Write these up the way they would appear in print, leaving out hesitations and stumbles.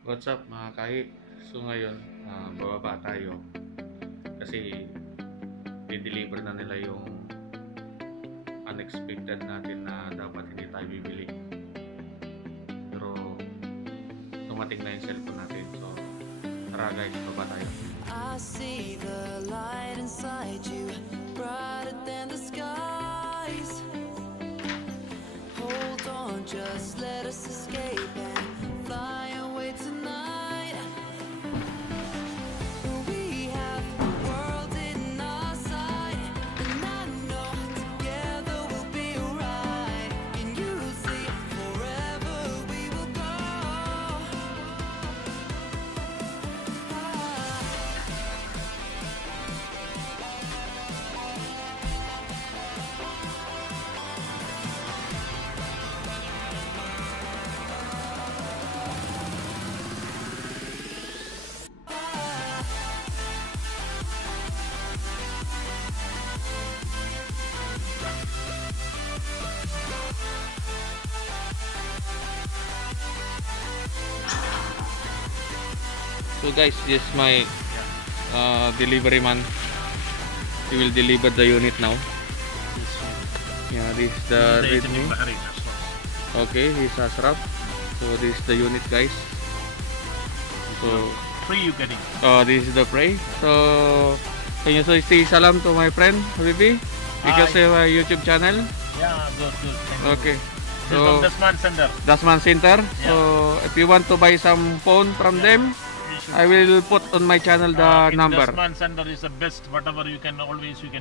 What's up mga kahi? So ngayon, bababa tayo kasi i-deliver na nila yung unexpected natin na dapat hindi tayo bibili. Pero tumating na yung cellphone natin. So tara guys, baba tayo. I see the light inside you, brighter than the skies. Hold on, just let us escape and fly away tonight. We have the world in our sight, and I know together we'll be alright. Can you see forever we will go? So guys, this is my delivery man. He will deliver the unit now. Yeah, this is the Redmi. Okay, he's Ashraf. So this is the unit guys. So Free you getting. this is the Prey. So can you say salam to my friend Habibi? Because Hi. of my YouTube channel. Yeah, good. Thank you. Okay. This is from So Dasman Center. Dasman Center. So if you want to buy some phone from them, I will put on my channel the number. Dasman Center is the best. Whatever you can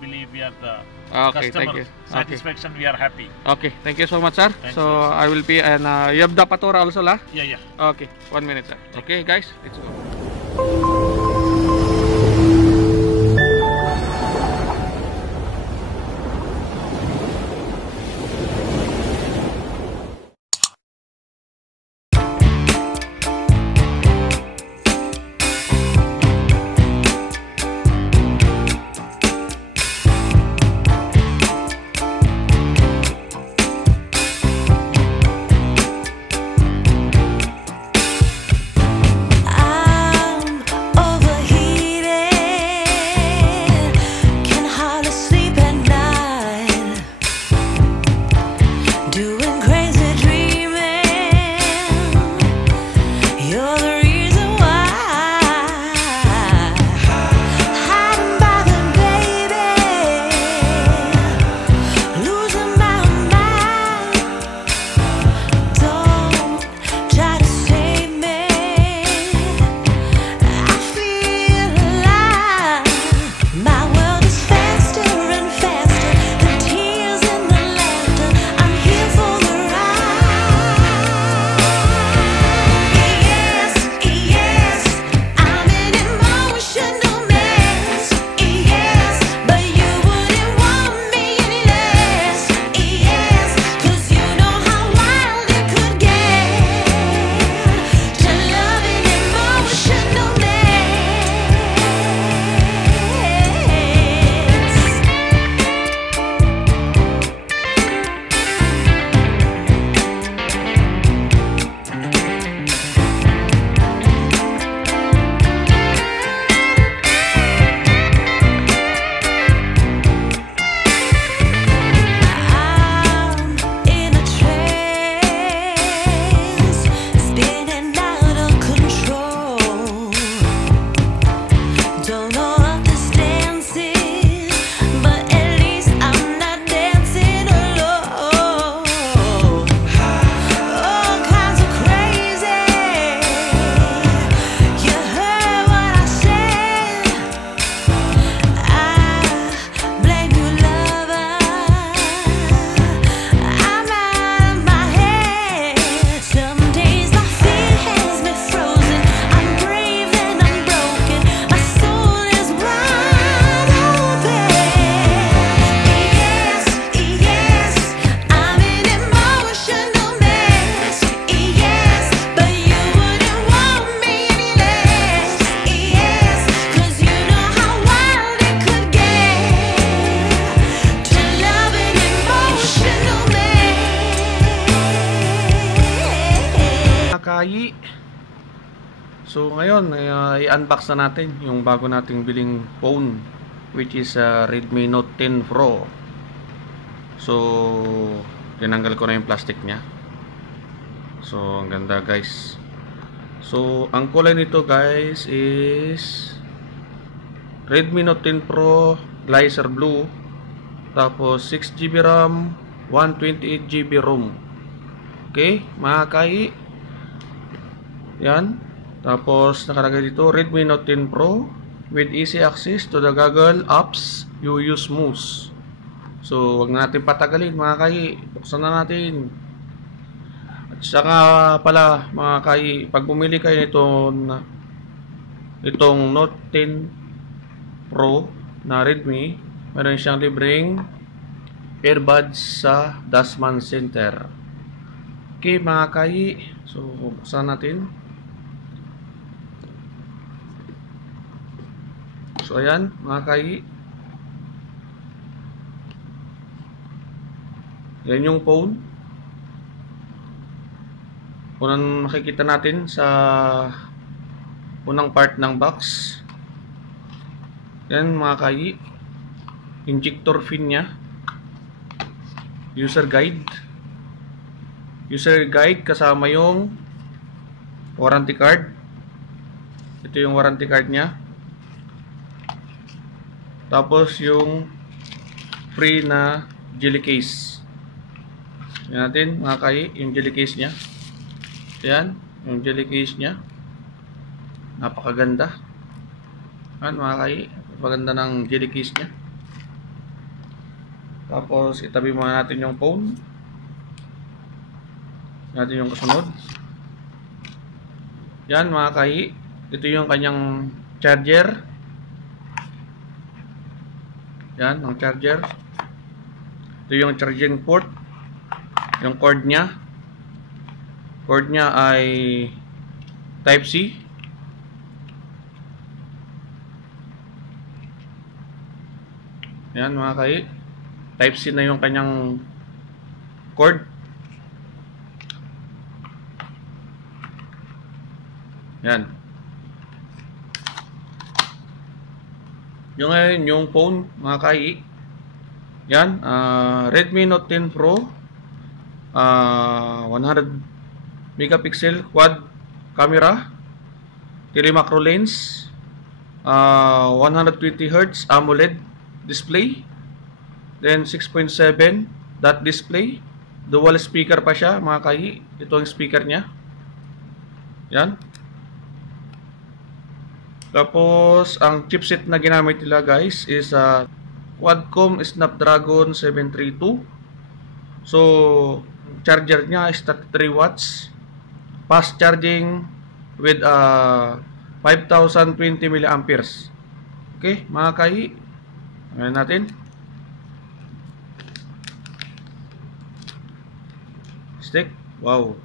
believe we are the Okay, thank customer you. satisfaction. We are happy. Okay, thank you so much, sir. Thanks, So sir. I will be and you have the patura also, lah. Yeah. Okay, 1 minute, sir. Okay, guys, let's go. I'm overheated, can hardly sleep at night, doing crazy dreaming. You're the reason why. Hiding by the baby, losing my mind. Don't try to save me. I feel alive. My world is faster and faster. The tears and the laughter. I'm here for the ride. Yes, I'm an emotional mess. Yes, but you wouldn't want me any less. Yes, 'cause you know how wild it could get to love an emotional mess. I'm in a trance, spinning out of control. Don't know what this dance is, but at least I'm not dancing alone. All kinds of crazy. You heard what I said. I blame you, lover. I'm out of my head. Some days my fear has me frozen. I'm brave and I'm broken. My soul is wide open. Yes, I'm an emotional mess. Yes, but you wouldn't want me any less. Yes, 'cause you know how wild it could get to love an emotional mess. Kayi. So ngayon, i-unbox na natin yung bago nating biling phone, which is Redmi Note 10 Pro. So tinanggal ko na yung plastic niya. So ang ganda guys. So ang kulay nito guys is Redmi Note 10 Pro Geyser Blue. Tapos 6GB RAM, 128GB ROM. Okay, mga kai. Yan. Tapos nakalagay dito Redmi Note 10 Pro with easy access to the Google apps you use most. So wag na natin patagalin mga kai, buksan na natin. At saka pala mga kai, pag bumili kayo itong Note 10 Pro na Redmi, meron siyang libreng earbuds sa Dasman Center. Okay mga kai, so buksan natin. So ayan mga kai, yan yung phone. Unang makikita natin sa unang part ng box. Yan mga kai, injector pin nya, user guide kasama yung warranty card. Ito yung warranty card nya. Tapos yung free na jelly case. Yan natin mga kai, yung jelly case nya. Yan, yung jelly case nya. Napakaganda. Yan mga kai, napakaganda ng jelly case nya. Tapos itabi muna natin yung phone. Natin yung kasunod. Yan mga kai, ito yung kanyang charger. Yan, ang charger. Ito yung charging port. Yung cord nya. Cord nya ay Type-C. Yan mga kai, Type-C na yung kanyang cord. Yan. Yung ngayon, yung phone mga kai. Yan, Redmi Note 10 Pro, 100 megapixel quad camera, telemacro lens, 120Hz AMOLED display, then 6.7 dot display, dual speaker pa siya mga kai. Ito ang speaker niya. Yan. Tapos ang chipset na ginamit nila guys is Qualcomm Snapdragon 732. So charger niya is 33 watts, fast charging with 5020 milliamperes. Okay mga kai, ayan natin. Stick, wow,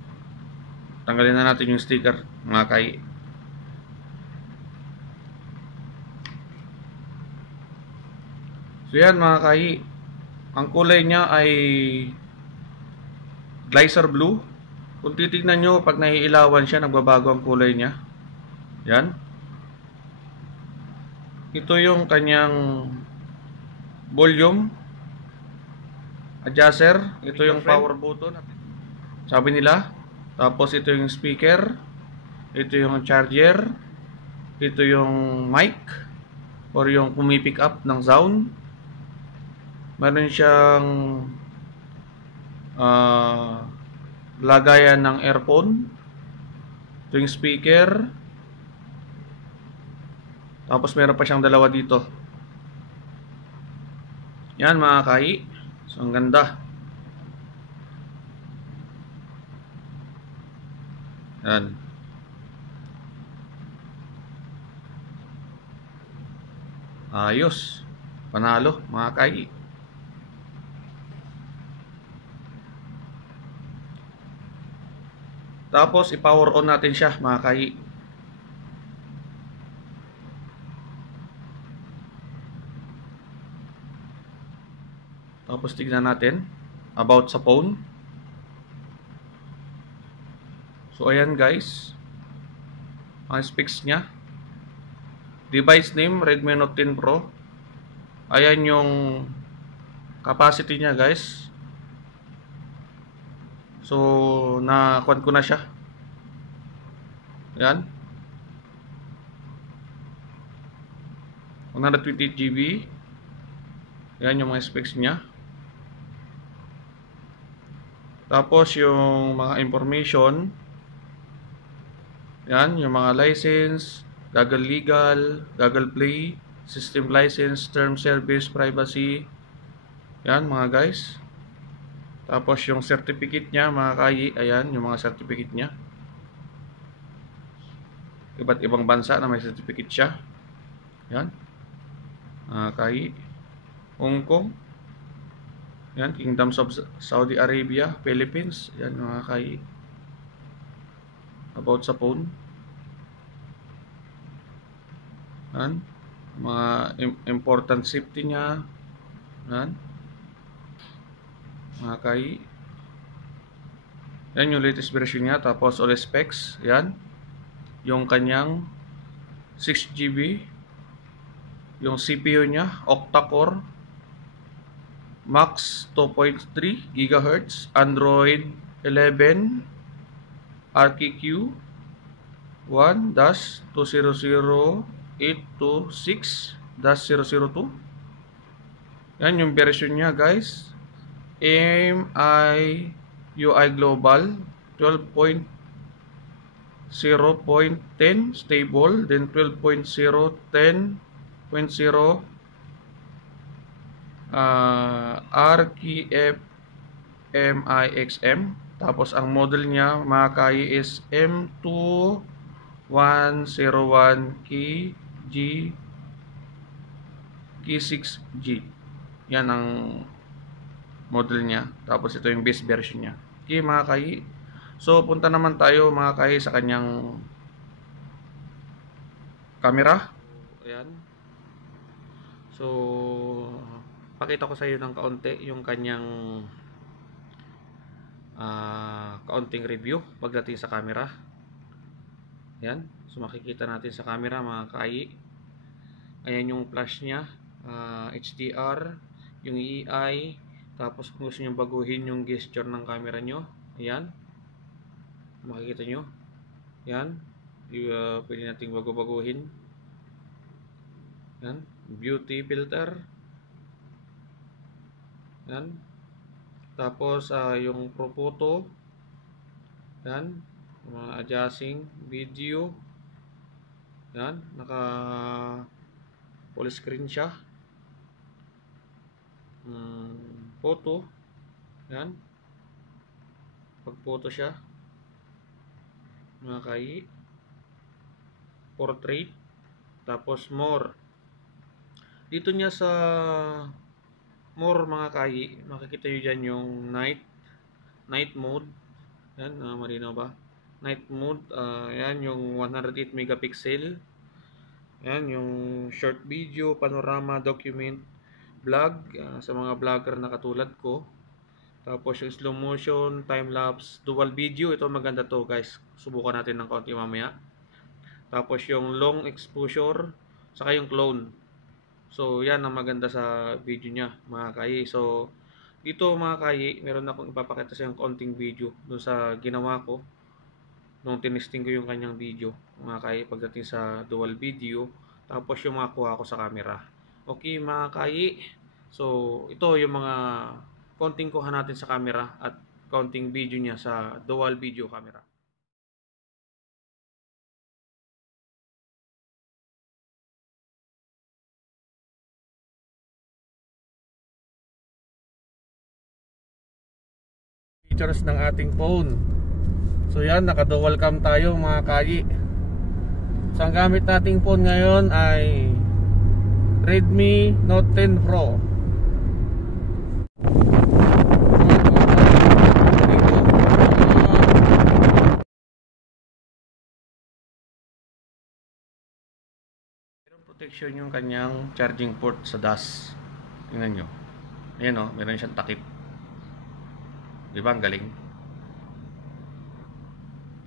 tanggalin na natin yung sticker mga kai. So yan mga kai, ang kulay niya ay Geyser Blue. Kung titignan nyo, pag naiilawan siya, nagbabago ang kulay niya. Yan. Ito yung kanyang volume adjuster. Ito yung power button, sabi nila. Tapos ito yung speaker. Ito yung charger. Ito yung mic, or yung pumipick up ng sound. Meron siyang lagayan ng earphone. Ito yung speaker. Tapos meron pa siyang dalawa dito. Yan mga kai. So ang ganda. Yan. Ayos. Panalo mga kai. Tapos i-power on natin siya mga kai. Tapos tignan natin about sa phone. So ayan guys. Ang specs niya. Device name, Redmi Note 10 Pro. Ayan yung capacity niya, guys. So, na-kuan ko na siya. Ayan. 128 GB. Ayan yung mga specs niya. Tapos yung mga information, yan, yung mga license, Google Legal, Google Play, System License, Term Service, Privacy. Yan mga guys. Tapos yung certificate niya mga kayi, ayan yung mga certificate niya. Iba't ibang bansa na may certificate siya. Yan. Mga kayi. Hong Kong. Yan, Kingdoms of Saudi Arabia, Philippines. Yan mga kayi. About sa phone. Yan. Mga important safety niya. Yan. Mga kayi. Yan yung latest version niya. Tapos all specs. Yan. Yung kanyang 6GB. Yung CPU niya, octa-core. Max 2.3 GHz, Android 11, RQQ 1-200826-002. Yan yung version niya guys. MI UI Global 12.0.10 stable, then 12.0.10.0 RQFMIXM. Tapos ang model niya mga kayi is M2101KG6G. Yan ang model niya. Tapos ito yung base version niya. Okay mga kayi. So punta naman tayo mga kayi sa kanyang camera. Ayan. So pakita ko sa iyo ng kaunti yung kanyang kaunting review pagdating sa camera. Yan. So makikita natin sa camera mga kayi. Ayan yung flash niya, HDR, yung EI. Tapos kung gusto nyo baguhin yung gesture ng camera nyo, ayan. Makikita nyo. Yan. Pwede nating bago-baguhin. Yan. Beauty filter. Yan. Tapos yung Pro Photo. Yan. Mga adjusting video. Yan. Naka full screen siya. Photo. Yan. Pag photo siya. Mga kayi. Portrait. Tapos more. Dito niya sa more mga kayi, makikita nyo dyan yung night mode. Yan, marino ba? Night mode, yan yung 108 megapixel. Yan yung short video, panorama, document, vlog, sa mga vlogger na katulad ko. Tapos yung slow motion, time lapse, dual video, ito maganda to guys. Subukan natin ng konti mamaya. Tapos yung long exposure, saka yung clone. So, yan ang maganda sa video niya, mga kayi. So, dito mga kayi, meron akong ipapakita sa yung konting video doon sa ginawa ko nung tinesting ko yung kanyang video, mga kayi, pagdating sa dual video. Tapos yung mga kuha ko sa camera. Okay, mga kayi. So, ito yung mga konting kuha natin sa camera at konting video niya sa dual video camera. Features ng ating phone. So yan, naka-dual cam tayo mga kayi. So ang gamit nating phone ngayon ay Redmi Note 10 Pro. Meron protection yung kanyang charging port sa dust. Tingnan nyo. Ayan o, meron siyang takip. Diba ang galing?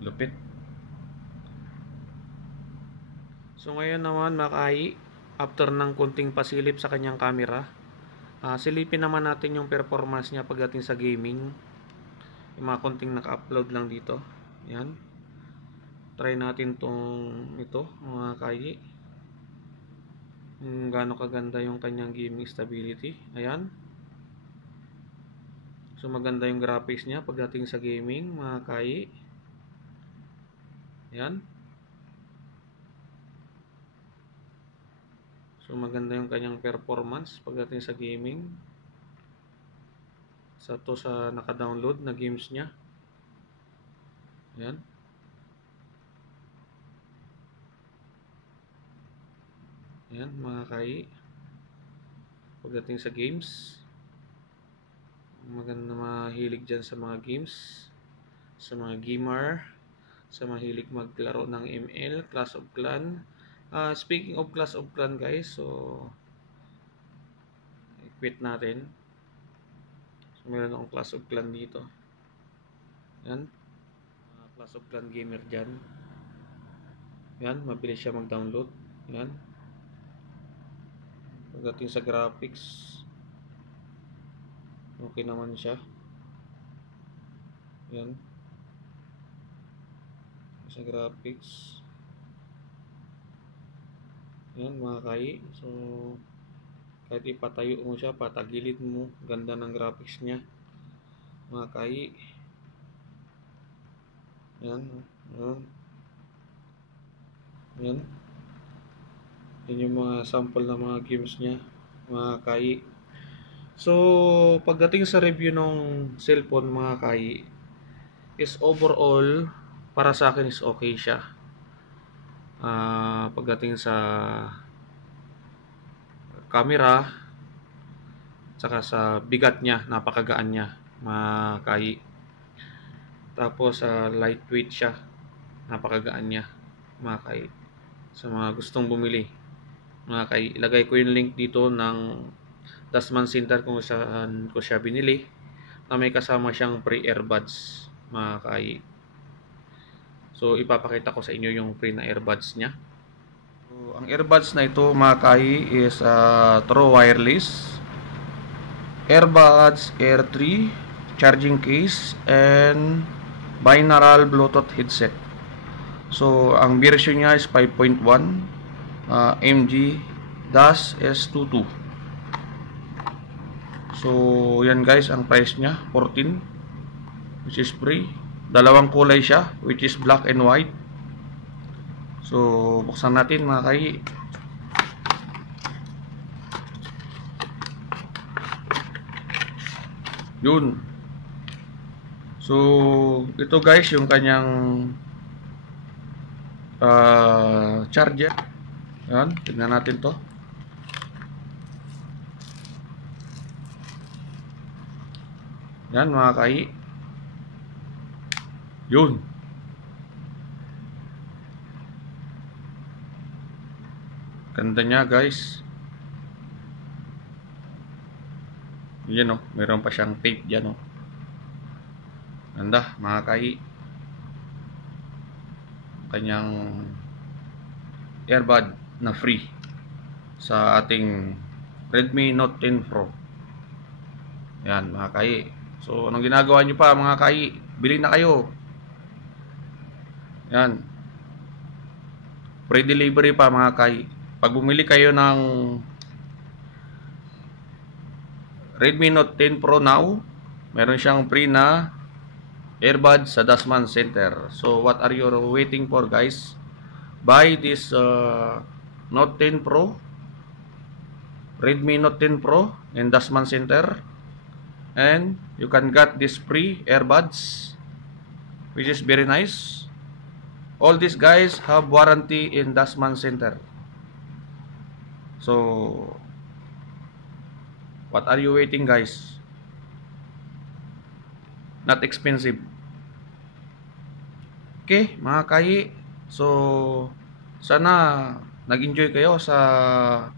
Lupit. So ngayon naman mga kai, after ng konting pasilip sa kanyang camera, silipin naman natin yung performance niya pagdating sa gaming. Yung mga konting naka-upload lang dito. Yan. Try natin ito mga kai. Kung gaano kaganda yung kanyang gaming stability. Ayan. So maganda yung graphics niya pagdating sa gaming mga kai. Ayan. So maganda yung kanyang performance pagdating sa gaming. Sa naka-download na games niya. Ayan. Ayan mga kai. Pagdating sa games, maganda mahilig dyan sa mga games, sa mga gamer, sa mahilig maglaro ng ML, Clash of Clan. Speaking of Clash of Clan guys, so i-quit natin. So meron akong Clash of Clan dito. Yan. Clash of Clan gamer dyan. Yan, mabilis siya mag-download. Yan. Pagdating sa graphics, okay naman siya. Yan. Sa graphics. Yan mga kai. So kahit ipatayo mo siya, patagilid mo, ganda ng graphics niya mga kai. Yan. Yan. Yan. Yan yung mga sample na mga games niya mga kai. So pagdating sa review ng cellphone mga kai, is overall para sa akin is okay siya. Pagdating sa camera, saka sa bigat niya, napakagaan niya mga kai. Tapos lightweight siya, napakagaan niya mga kai. Sa mga gustong bumili mga kai, ilagay ko yung link dito ng Dasman Center kung saan ko siya binili, na may kasama siyang free earbuds mga kai. So ipapakita ko sa inyo yung free na earbuds niya. So, ang earbuds na ito mga kai is true wireless earbuds, Air 3 charging case, and binaural Bluetooth headset. So ang version niya is 5.1 MG-S22. So yan guys, ang price niya 14, which is free. Dalawang kulay siya, which is black and white. So buksan natin mga kai. Yun. So ito guys yung kanyang charger. Yan, tignan natin to. Yan mga kai. Yun. Ganda niya guys. Yan o, meron pa siyang tape dyan o. Ganda mga kai. Kanyang earbud na free sa ating Redmi Note 10 Pro. Yan mga kai. So anong ginagawa nyo pa mga kai? Bili na kayo. Yan. Free delivery pa mga kai. Pag bumili kayo ng Redmi Note 10 Pro now, meron siyang free na earbud sa Dasman Center. So what are you waiting for guys? Buy this Note 10 Pro, Redmi Note 10 Pro in Dasman Center, and you can get this free earbuds, which is very nice. All these guys have warranty in Dasman Center. So what are you waiting guys? Not expensive. Okay mga kai. So sana nag-enjoy kayo sa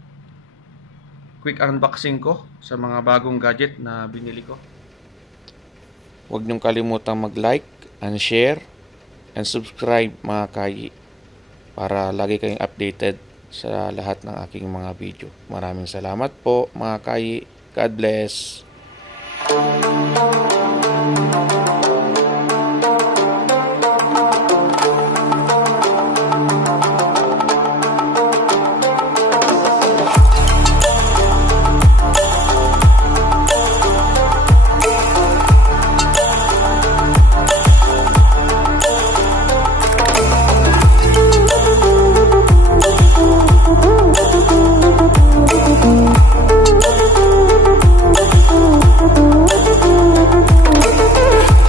quick unboxing ko sa mga bagong gadget na binili ko. Huwag niyong kalimutang mag-like and share and subscribe mga kai. para lagi kayong updated sa lahat ng aking mga video. Maraming salamat po mga Kai. God bless.